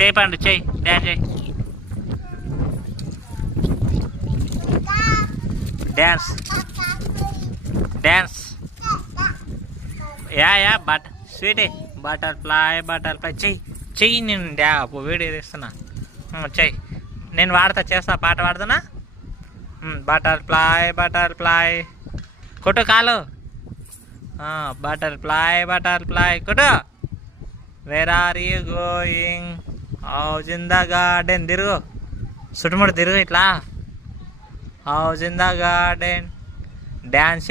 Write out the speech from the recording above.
చేయి పండు చేయి డ్యాన్స్ చేయి dance dance yeah Sweety butterfly చెయ్యి నేను వీడియో తీస్తున్నా చెయ్యి నేను చేస్తా పాట పాడుతున్నా బటర్ఫ్లై కొట్టు కాలు బటర్ఫ్లై కొట్టు where are you going house in the garden తిరుగు చుట్టుముట్టు తిరుగు ఇట్లా house in the garden dance